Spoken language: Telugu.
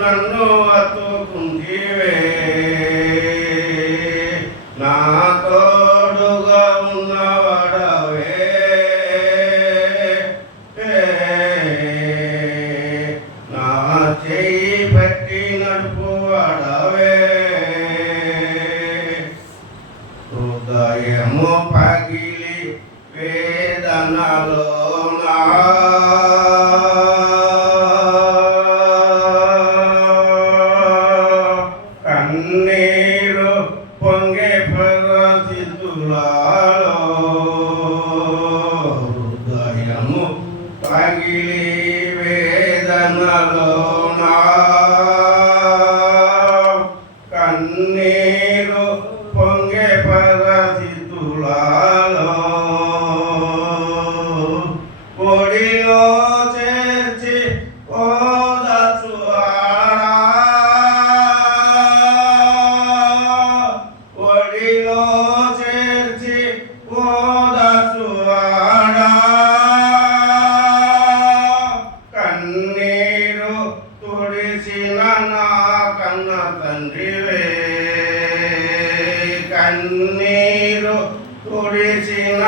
నన్ను అతుకుంటివే నా తోడుగా ఉన్నవాడవే. నా చెయ్యి పట్టి నడుపువాడవే. హృదయము పగిలి వేదనలో పగిలి వేదనలో నా కన్నీరు పొంగే పరిస్థితులలో ఒడిలో చేర్చి ఓదచువాడా ఒడిలో చేర్చి ఓదచువాడా కన్నీరు తుడిసిన నా కన్న తండ్రివే. కన్నీరు తుడిసిన